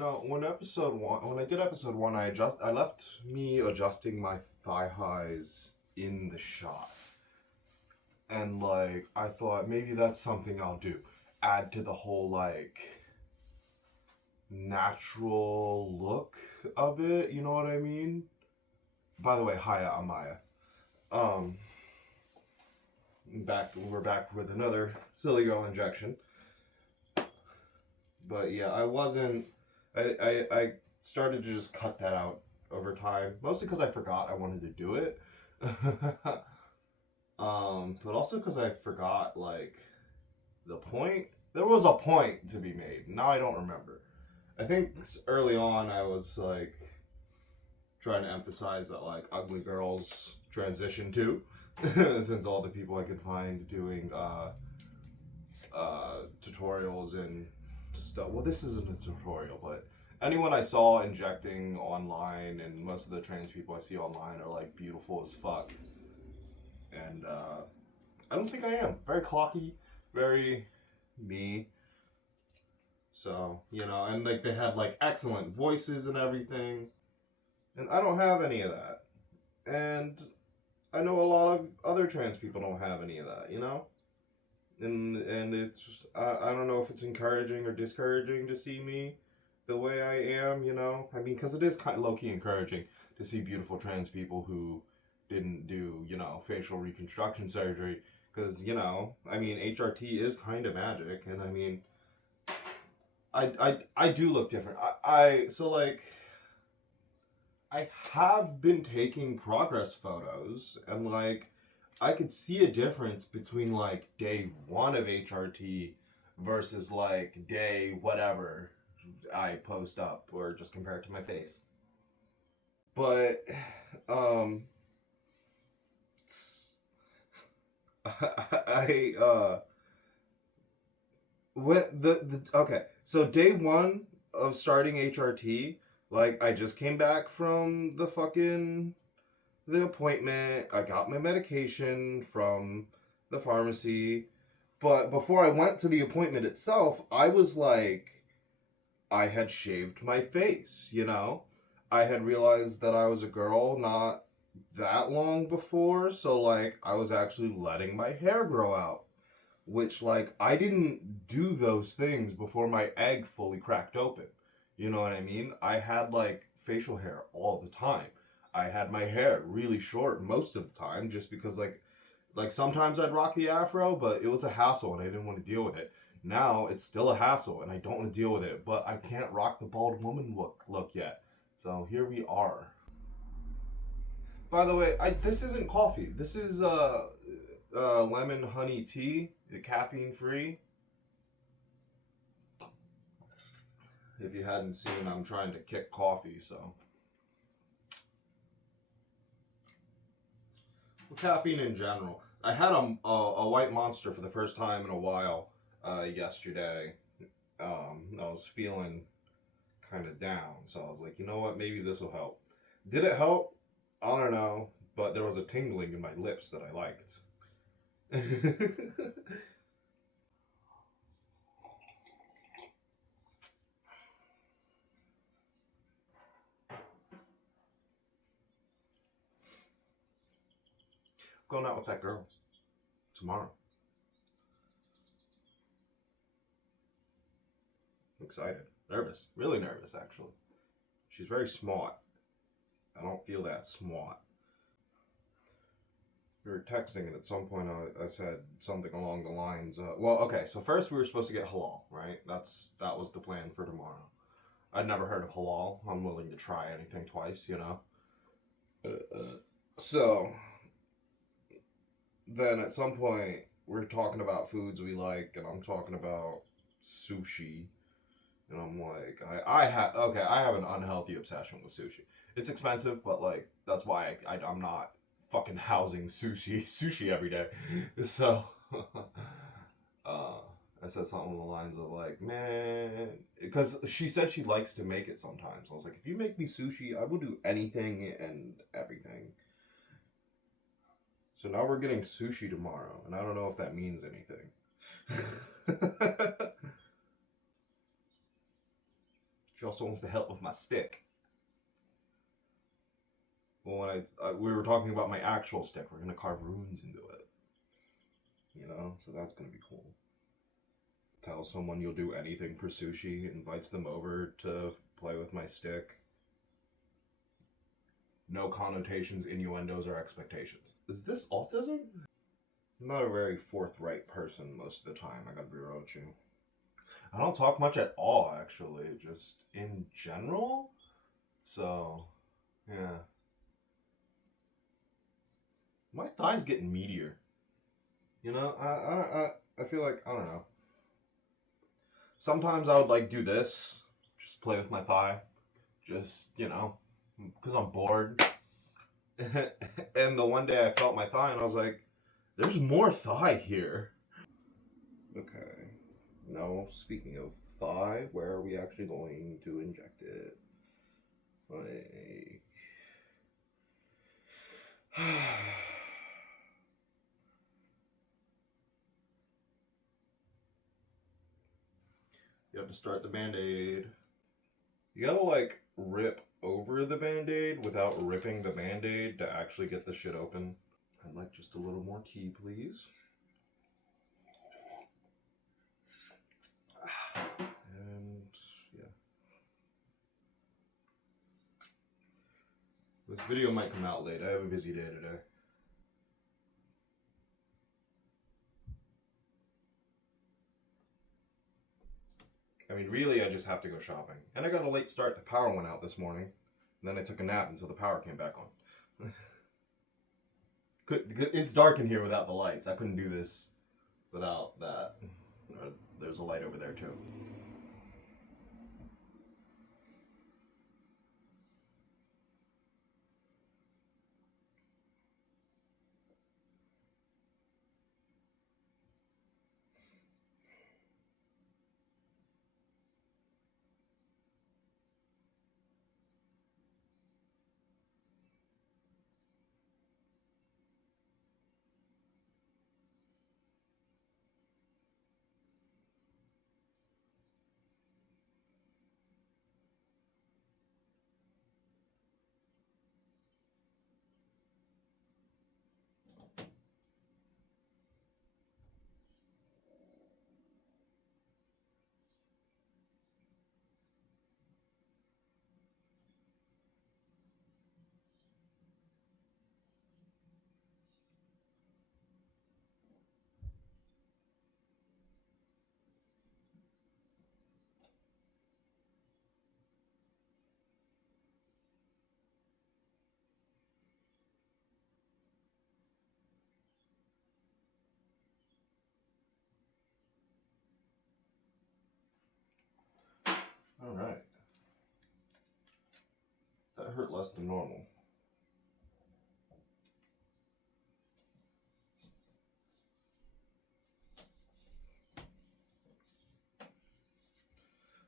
when I did episode one, I left me adjusting my thigh highs in the shot, and like I thought maybe that's something I'll do, add to the whole like natural look of it. You know what I mean? By the way, hiya, I'm Maya. Um, we're back with another silly girl injection. But yeah, I wasn't. I started to just cut that out over time, mostly because I forgot I wanted to do it. But also because I forgot like the point. There was a point to be made. Now I don't remember. I think early on I was like trying to emphasize that like ugly girls transition too, since all the people I could find doing tutorials and stuff. Well, this isn't a tutorial, but anyone I saw injecting online, and most of the trans people I see online are like beautiful as fuck. And I don't think I am. Very clocky, very me. So, and like they had like excellent voices and everything. And I don't have any of that. And I know a lot of other trans people don't have any of that. And it's I don't know if it's encouraging or discouraging to see me the way I am. I mean, because it is kind of low-key encouraging to see beautiful trans people who didn't do facial reconstruction surgery, because I mean HRT is kind of magic. And I mean I do look different. So like I have been taking progress photos, and like I could see a difference between like day one of HRT versus like day whatever I post up, or just compare it to my face. But um I what the okay, so day one of starting HRT, like I just came back from the appointment. I got my medication from the pharmacy. But before I went to the appointment itself, I was like, I had shaved my face. I had realized that I was a girl not that long before, so like I was actually letting my hair grow out. Which, like, I didn't do those things before my egg fully cracked open. You know what I mean? I had like facial hair all the time. I had my hair really short most of the time, just because like sometimes I'd rock the afro, but it was a hassle and I didn't want to deal with it. Now it's still a hassle and I don't want to deal with it, but I can't rock the bald woman look yet. So here we are. By the way, this isn't coffee. This is lemon honey tea, caffeine free. If you hadn't seen, I'm trying to kick coffee, so. Well, caffeine in general. I had a white monster for the first time in a while yesterday. I was feeling kind of down, so I was like, you know what, maybe this will help. Did it help? I don't know, but there was a tingling in my lips that I liked. Going out with that girl tomorrow. I'm excited. Nervous. Really nervous, actually. She's very smart. I don't feel that smart. We were texting, and at some point I said something along the lines well, okay, so first we were supposed to get halal, right? That was the plan for tomorrow. I'd never heard of halal. I'm willing to try anything twice. So then at some point we're talking about foods we like, and I'm talking about sushi. And I'm like, I have an unhealthy obsession with sushi. It's expensive, but like that's why I'm not fucking housing sushi every day. So, uh, I said something along the lines of like, man, because she said she likes to make it sometimes. I was like, if you make me sushi, I will do anything and everything. So now we're getting sushi tomorrow, and I don't know if that means anything. She also wants to help with my stick. Well, when we were talking about my actual stick, we're gonna carve runes into it. You know, so that's gonna be cool. Tell someone you'll do anything for sushi, invites them over to play with my stick. No connotations, innuendos, or expectations. Is this autism? I'm not a very forthright person most of the time, I gotta be real with you. I don't talk much at all, actually, just in general. So, yeah. My thigh's getting meatier. You know, I feel like, I don't know. Sometimes I would like do this, just play with my thigh, just, you know, because I'm bored. And the one day I felt my thigh and I was like, there's more thigh here. Okay. Now, speaking of thigh, where are we actually going to inject it? Like... You have to start the Band-Aid. You gotta, like, rip over the Band-Aid without ripping the Band-Aid to actually get the shit open. I'd like just a little more tea, please. And, yeah. This video might come out late. I have a busy day today. I mean, really, I just have to go shopping. And I got a late start. The power went out this morning. And then I took a nap until the power came back on. It's dark in here without the lights. I couldn't do this without that. There's a light over there, too. Alright. That hurt less than normal.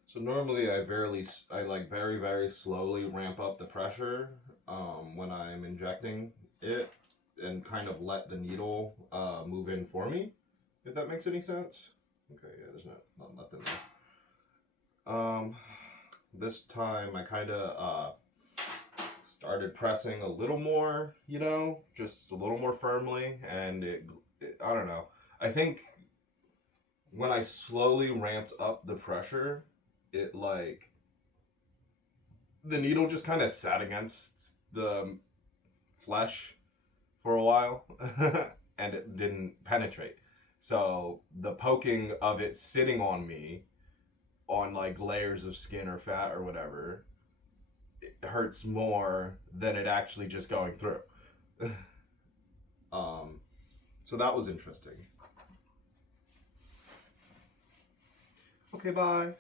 So normally I very, very slowly ramp up the pressure when I'm injecting it and kind of let the needle move in for me, if that makes any sense. Okay, yeah, there's not nothing there. This time I kind of started pressing a little more, you know, just a little more firmly, and I don't know. I think when I slowly ramped up the pressure, it like the needle just kind of sat against the flesh for a while and it didn't penetrate. So the poking of it sitting on me on like layers of skin or fat or whatever, it hurts more than it actually just going through. So that was interesting. Okay, bye.